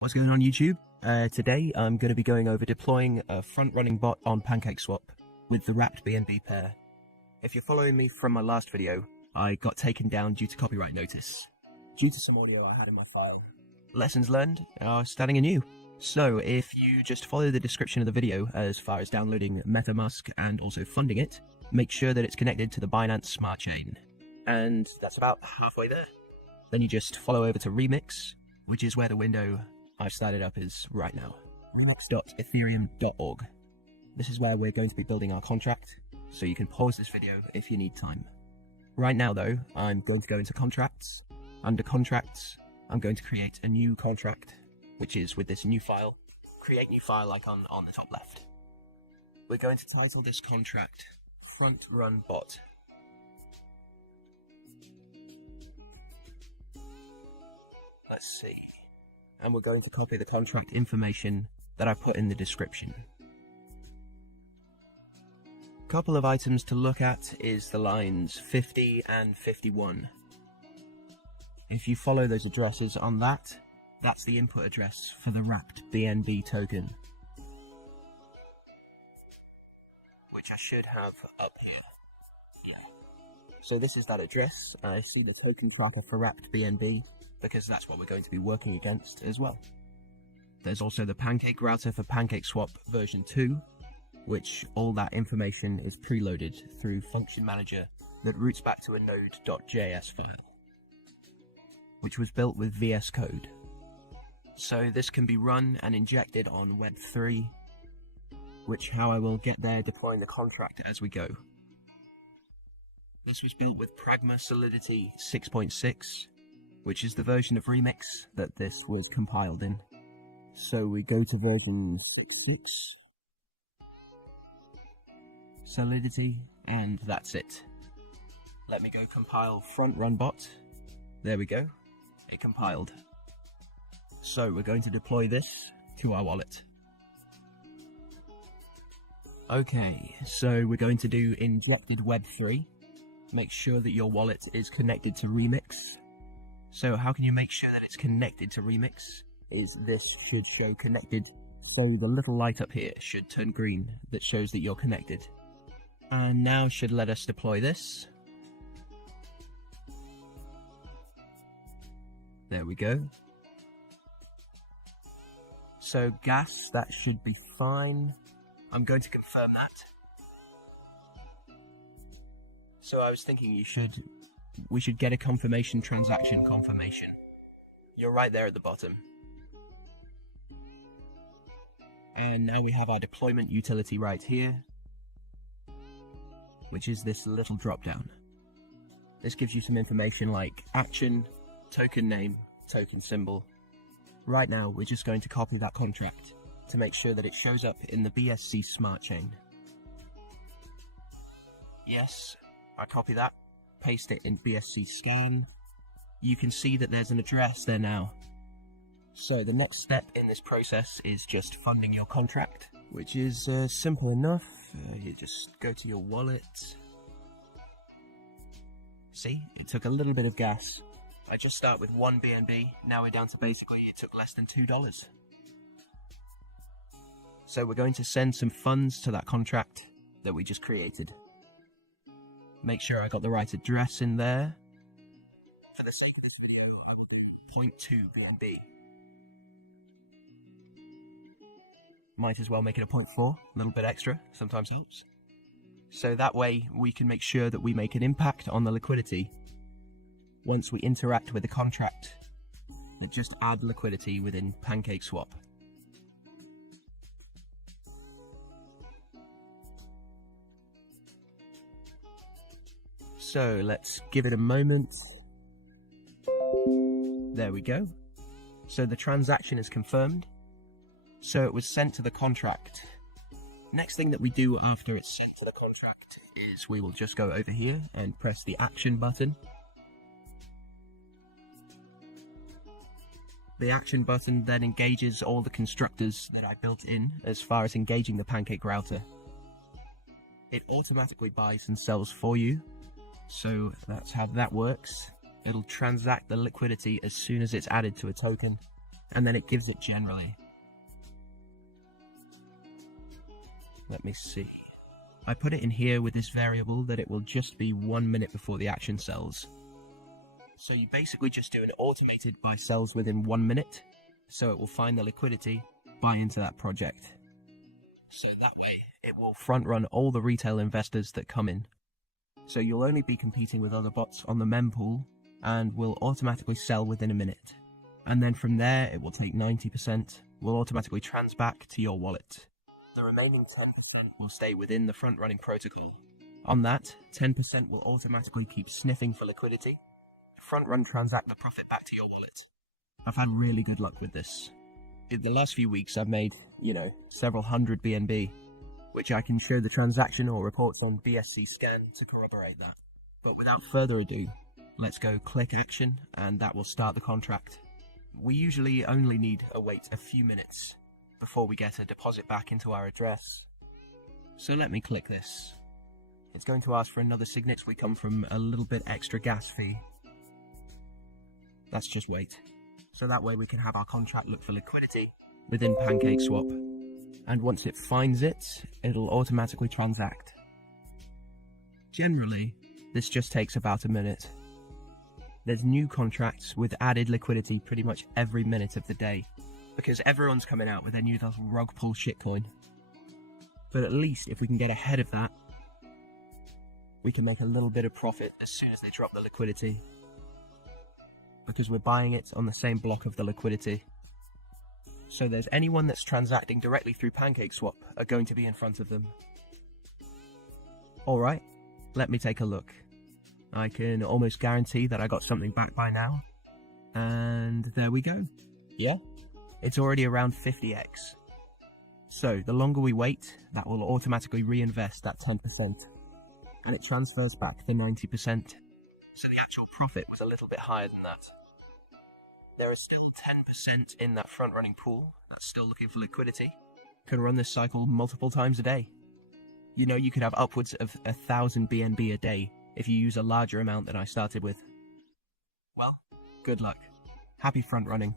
What's going on YouTube? Today I'm going to be going over deploying a front-running bot on Pancakeswap with the wrapped BNB pair. If you're following me from my last video, I got taken down due to copyright notice, due to some audio I had in my file. Lessons learned are starting anew. So if you just follow the description of the video as far as downloading Metamask and also funding it, make sure that it's connected to the Binance Smart Chain. And that's about halfway there. Then you just follow over to Remix, which is where the window I've started up is right now. remix.ethereum.org. This is where we're going to be building our contract, so you can pause this video if you need time. Right now though, I'm going to go into contracts. Under contracts, I'm going to create a new contract, which is with this new file, create new file icon on the top left. We're going to title this contract Front Run Bot. Let's see. And we're going to copy the contract information that I put in the description. Couple of items to look at is the lines 50 and 51. If you follow those addresses on that, that's the input address for the wrapped BNB token, which I should have up here. Yeah. So this is that address. I see the token tracker for wrapped BNB, because that's what we're going to be working against as well. There's also the Pancake router for Pancakeswap version 2, which all that information is preloaded through Function Manager that routes back to a node.js file, which was built with VS Code. So this can be run and injected on Web3, which how I will get there deploying the contract as we go. This was built with Pragma Solidity 6.6, which is the version of Remix that this was compiled in. So we go to version 6, Solidity, and that's it. Let me go compile front run bot. There we go, it compiled. So we're going to deploy this to our wallet. Okay, so we're going to do injected Web3. Make sure that your wallet is connected to Remix. So how can you make sure that it's connected to Remix? Is this should show connected, so the little light up here should turn green that shows that you're connected. And now should let us deploy this. There we go. So gas, that should be fine. I'm going to confirm that. So I was thinking we should get a confirmation transaction confirmation. You're right there at the bottom. And now we have our deployment utility right here, which is this little drop down. This gives you some information like action, token name, token symbol. Right now we're just going to copy that contract to make sure that it shows up in the BSC Smart Chain. Yes, I copy that. Paste it in BSC scan. You can see that there's an address there now. So the next step in this process is just funding your contract, which is simple enough. You just go to your wallet. See, it took a little bit of gas. I just start with 1 BNB, now we're down to basically it took less than $2. So we're going to send some funds to that contract that we just created. Make sure I got the right address in there. For the sake of this video, I will 0.2 BNB. Might as well make it a 0.4, a little bit extra, sometimes helps. So that way we can make sure that we make an impact on the liquidity once we interact with the contract that just add liquidity within Pancakeswap. So let's give it a moment. There we go. So the transaction is confirmed. So it was sent to the contract. Next thing that we do after it's sent to the contract is we will just go over here and press the action button. The action button then engages all the constructors that I built in as far as engaging the Pancake router. It automatically buys and sells for you. So that's how that works. It'll transact the liquidity as soon as it's added to a token, and then it gives it generally. Let me see. I put it in here with this variable that it will just be 1 minute before the action sells. So you basically just do an automated buy sells within 1 minute, so it will find the liquidity, buy into that project. So that way, it will front run all the retail investors that come in. So you'll only be competing with other bots on the mempool, and will automatically sell within a minute. And then from there, it will take 90%, will automatically back to your wallet. The remaining 10% will stay within the front-running protocol. On that, 10% will automatically keep sniffing for liquidity, front-run transact the profit back to your wallet. I've had really good luck with this. In the last few weeks, I've made, several hundred BNB, which I can show the transaction or reports on BSC Scan to corroborate that. But without further ado, let's go click action, and that will start the contract. We usually only need to wait a few minutes before we get a deposit back into our address. So let me click this. It's going to ask for another signet. We come from a little bit extra gas fee. Let's just wait. So that way we can have our contract look for liquidity within Pancakeswap. And once it finds it, it'll automatically transact. Generally, this just takes about a minute. There's new contracts with added liquidity pretty much every minute of the day, because everyone's coming out with their new little rug pull shitcoin. But at least if we can get ahead of that, we can make a little bit of profit as soon as they drop the liquidity, because we're buying it on the same block of the liquidity. So there's anyone that's transacting directly through Pancakeswap are going to be in front of them. Alright, let me take a look. I can almost guarantee that I got something back by now. And there we go. Yeah? It's already around 50x. So the longer we wait, that will automatically reinvest that 10%. And it transfers back the 90%. So the actual profit was a little bit higher than that. There is still 10% in that front-running pool that's still looking for liquidity. Can run this cycle multiple times a day. You could have upwards of 1,000 BNB a day if you use a larger amount than I started with. Well, good luck. Happy front-running.